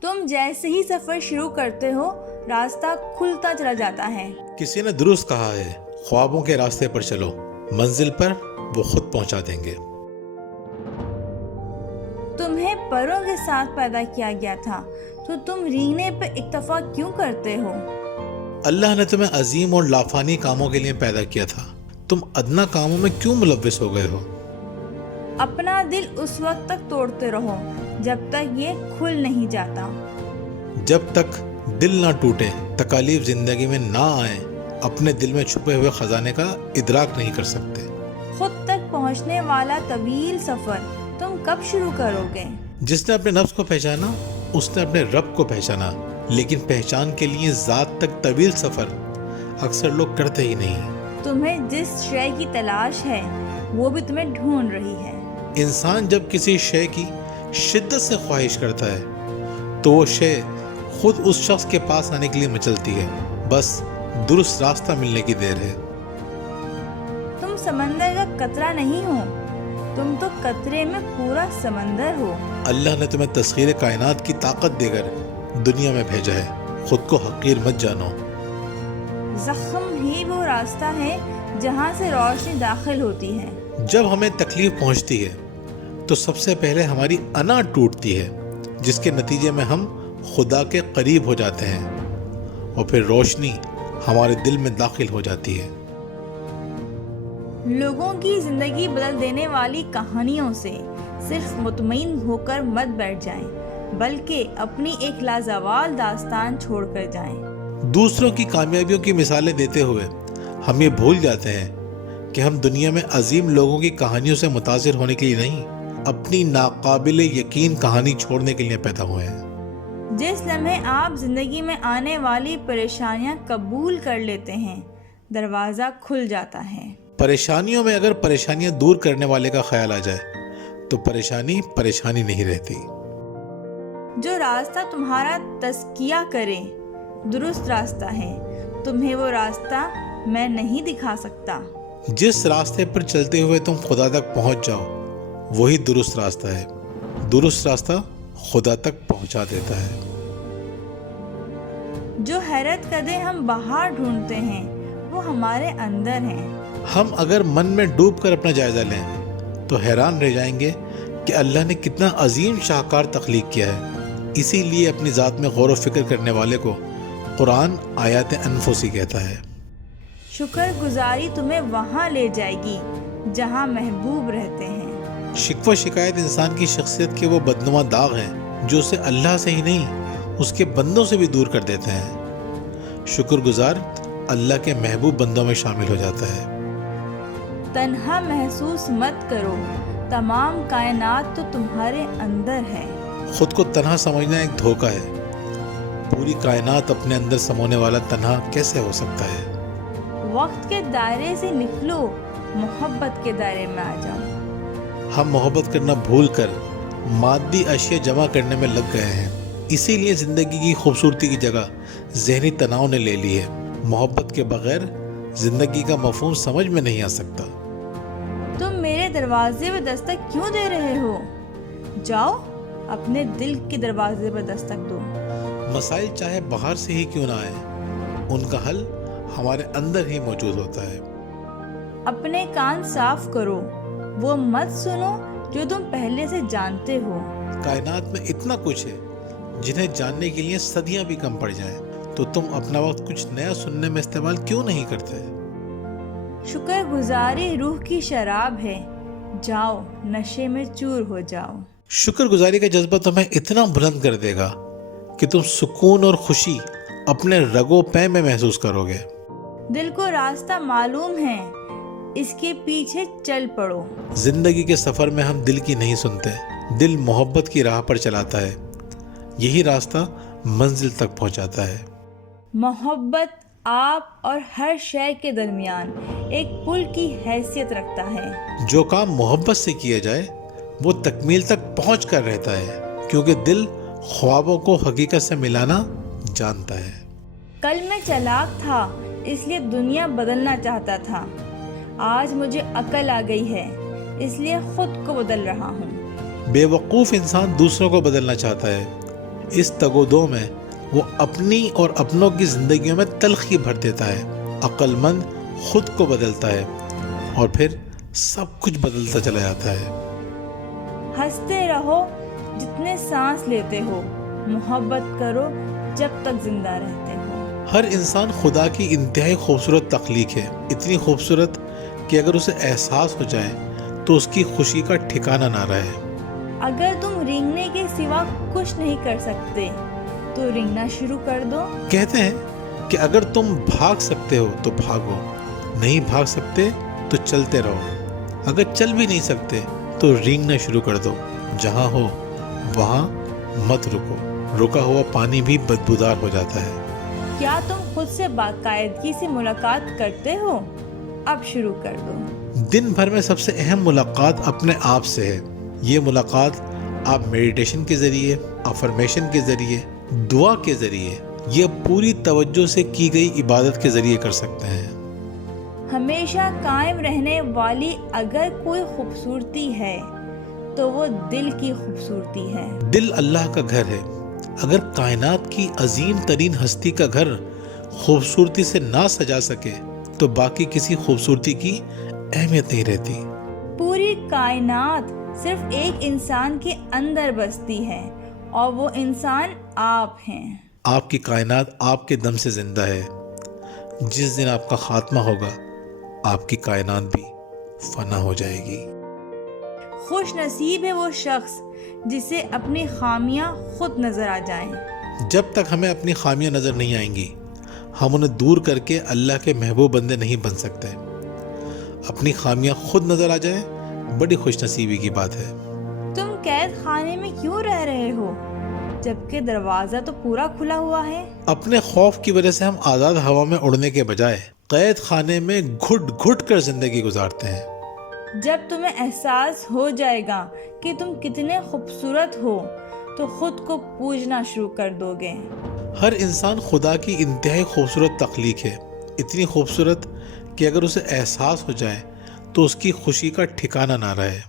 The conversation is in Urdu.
تم جیسے ہی سفر شروع کرتے ہو راستہ کھلتا چلا جاتا ہے۔ کسی نے درست کہا ہے، خوابوں کے راستے پر چلو، منزل پر وہ خود پہنچا دیں گے۔ تمہیں پروں کے ساتھ پیدا کیا گیا تھا تو تم رینگنے پہ اکتفا کیوں کرتے ہو؟ اللہ نے تمہیں عظیم اور لافانی کاموں کے لیے پیدا کیا تھا، تم ادنا کاموں میں کیوں ملوث ہو گئے ہو؟ اپنا دل اس وقت تک توڑتے رہو جب تک یہ کھل نہیں جاتا۔ جب تک دل نہ ٹوٹے، تکالیف زندگی میں نہ آئیں، اپنے دل میں چھپے ہوئے خزانے کا ادراک نہیں کر سکتے۔ خود تک پہنچنے والا طویل سفر تم کب شروع کرو گے؟ جس نے اپنے نفس کو پہچانا اس نے اپنے رب کو پہچانا، لیکن پہچان کے لیے ذات تک طویل سفر اکثر لوگ کرتے ہی نہیں۔ تمہیں جس شے کی تلاش ہے وہ بھی تمہیں ڈھونڈ رہی ہے۔ انسان جب کسی شے کی شدت سے خواہش کرتا ہے تو وہ شے خود اس شخص کے پاس آنے کے لیے مچلتی ہے، بس درست راستہ ملنے کی دیر ہے۔ تم سمندر کا قطرہ نہیں ہو، تم تو قطرے میں پورا سمندر ہو۔ اللہ نے تمہیں تسخیر کائنات کی طاقت دے کر دنیا میں بھیجا ہے، خود کو حقیر مت جانو۔ زخم ہی وہ راستہ ہے جہاں سے روشنی داخل ہوتی ہے۔ جب ہمیں تکلیف پہنچتی ہے تو سب سے پہلے ہماری انا ٹوٹتی ہے، جس کے نتیجے میں ہم خدا کے قریب ہو جاتے ہیں، اور پھر روشنی ہمارے دل میں داخل ہو جاتی ہے۔ لوگوں کی زندگی بدل دینے والی کہانیوں سے صرف مطمئن ہو کر مت بیٹھ جائیں، بلکہ اپنی ایک لازوال داستان چھوڑ کر جائیں۔ دوسروں کی کامیابیوں کی مثالیں دیتے ہوئے ہم یہ بھول جاتے ہیں کہ ہم دنیا میں عظیم لوگوں کی کہانیوں سے متاثر ہونے کے لیے نہیں، اپنی ناقابل یقین کہانی چھوڑنے کے لیے پیدا ہوئے ہیں۔ جس لمحے آپ زندگی میں آنے والی پریشانیاں قبول کر لیتے ہیں، دروازہ کھل جاتا ہے۔ پریشانیوں میں اگر پریشانیاں دور کرنے والے کا خیال آ جائے تو پریشانی پریشانی نہیں رہتی۔ جو راستہ تمہارا تزکیہ کرے درست راستہ ہے، تمہیں وہ راستہ میں نہیں دکھا سکتا۔ جس راستے پر چلتے ہوئے تم خدا تک پہنچ جاؤ وہی درست راستہ ہے۔ درست راستہ خدا تک پہنچا دیتا ہے۔ جو حیرت کدے ہم باہر ڈھونڈتے ہیں وہ ہمارے اندر ہیں۔ ہم اگر من میں ڈوب کر اپنا جائزہ لیں تو حیران رہ جائیں گے کہ اللہ نے کتنا عظیم شاہکار تخلیق کیا ہے۔ اسی لیے اپنی ذات میں غور و فکر کرنے والے کو قرآن آیات انفسی کہتا ہے۔ شکر گزاری تمہیں وہاں لے جائے گی جہاں محبوب رہتے ہیں۔ شکوہ شکایت انسان کی شخصیت کے وہ بدنما داغ ہیں جو اسے اللہ سے ہی نہیں اس کے بندوں سے بھی دور کر دیتے ہیں۔ شکر گزار اللہ کے محبوب بندوں میں شامل ہو جاتا ہے۔ تنہا محسوس مت کرو، تمام کائنات تو تمہارے اندر ہے۔ خود کو تنہا سمجھنا ایک دھوکہ ہے۔ پوری کائنات اپنے اندر سمونے والا تنہا کیسے ہو سکتا ہے؟ وقت کے دائرے سے نکلو، محبت کے دائرے میں آ جاؤ۔ ہم محبت کرنا بھول کر مادی اشیاء جمع کرنے میں لگ گئے ہیں، اسی لیے زندگی کی خوبصورتی کی جگہ ذہنی تناؤ نے لے لی ہے۔ محبت کے بغیر زندگی کا مفہوم سمجھ میں نہیں آ سکتا۔ تم میرے دروازے پہ دستک کیوں دے رہے ہو؟ جاؤ اپنے دل کے دروازے پہ دستک دو۔ مسائل چاہے باہر سے ہی کیوں نہ آئے، ان کا حل ہمارے اندر ہی موجود ہوتا ہے۔ اپنے کان صاف کرو، وہ مت سنو جو تم پہلے سے جانتے ہو۔ کائنات میں اتنا کچھ ہے جنہیں جاننے کے لیے صدیاں بھی کم پڑ جائیں، تو تم اپنا وقت کچھ نیا سننے میں استعمال کیوں نہیں کرتے؟ شکر گزاری روح کی شراب ہے، جاؤ نشے میں چور ہو جاؤ۔ شکر گزاری کا جذبہ تمہیں اتنا بلند کر دے گا کہ تم سکون اور خوشی اپنے رگو پے میں محسوس کرو گے۔ دل کو راستہ معلوم ہے، اس کے پیچھے چل پڑو۔ زندگی کے سفر میں ہم دل کی نہیں سنتے، دل محبت کی راہ پر چلاتا ہے، یہی راستہ منزل تک پہنچاتا ہے۔ محبت آپ اور ہر شے کے درمیان ایک پل کی حیثیت رکھتا ہے۔ جو کام محبت سے کیا جائے وہ تکمیل تک پہنچ کر رہتا ہے، کیونکہ دل خوابوں کو حقیقت سے ملانا جانتا ہے۔ کل میں چالاک تھا اس لیے دنیا بدلنا چاہتا تھا، آج مجھے عقل آ گئی ہے اس لیے خود کو بدل رہا ہوں۔ بے وقوف انسان دوسروں کو بدلنا چاہتا ہے، اس تگ و دو میں وہ اپنی اور اپنوں کی زندگیوں میں تلخی بھر دیتا ہے۔ عقل مند خود کو بدلتا ہے اور پھر سب کچھ بدلتا چلا جاتا ہے۔ ہنستے رہو جتنے سانس لیتے ہو، محبت کرو جب تک زندہ رہتے ہو۔ ہر انسان خدا کی انتہائی خوبصورت تخلیق ہے، اتنی خوبصورت کہ اگر اسے احساس ہو جائے تو اس کی خوشی کا ٹھکانہ نہ رہے۔ اگر تم رینگنے کے سوا کچھ نہیں کر سکتے تو رینگنا شروع کر دو۔ کہتے ہیں کہ اگر تم بھاگ سکتے ہو تو بھاگو، نہیں بھاگ سکتے تو چلتے رہو، اگر چل بھی نہیں سکتے تو رینگنا شروع کر دو۔ جہاں ہو وہاں مت رکو، رکا ہوا پانی بھی بدبودار ہو جاتا ہے۔ کیا تم خود سے باقاعدگی سے ملاقات کرتے ہو؟ اب شروع کر دو۔ دن بھر میں سب سے اہم ملاقات اپنے آپ سے ہے۔ یہ ملاقات آپ میڈیٹیشن کے ذریعے، افرمیشن کے ذریعے، دعا کے ذریعے یا پوری توجہ سے کی گئی عبادت کے ذریعے کر سکتے ہیں۔ ہمیشہ قائم رہنے والی اگر کوئی خوبصورتی ہے تو وہ دل کی خوبصورتی ہے۔ دل اللہ کا گھر ہے۔ اگر کائنات کی عظیم ترین ہستی کا گھر خوبصورتی سے نہ سجا سکے تو باقی کسی خوبصورتی کی اہمیت نہیں رہتی۔ پوری کائنات صرف ایک انسان کے اندر بستی ہے اور وہ انسان آپ ہیں۔ آپ کی کائنات آپ کے دم سے زندہ ہے۔ جس دن آپ کا خاتمہ ہوگا آپ کی کائنات بھی فنا ہو جائے گی۔ خوش نصیب ہے وہ شخص جسے اپنی خامیاں خود نظر آ جائیں۔ جب تک ہمیں اپنی خامیاں نظر نہیں آئیں گی ہم انہیں دور کر کے اللہ کے محبوب بندے نہیں بن سکتے۔ اپنی خامیاں خود نظر آ جائیں بڑی خوش نصیبی کی بات ہے۔ تم قید خانے میں کیوں رہ رہے ہو جبکہ دروازہ تو پورا کھلا ہوا ہے؟ اپنے خوف کی وجہ سے ہم آزاد ہوا میں اڑنے کے بجائے قید خانے میں گھٹ گھٹ کر زندگی گزارتے ہیں۔ جب تمہیں احساس ہو جائے گا کہ تم کتنے خوبصورت ہو تو خود کو پوجنا شروع کر دو گے۔ ہر انسان خدا کی انتہائی خوبصورت تخلیق ہے، اتنی خوبصورت کہ اگر اسے احساس ہو جائے تو اس کی خوشی کا ٹھکانہ نہ رہے۔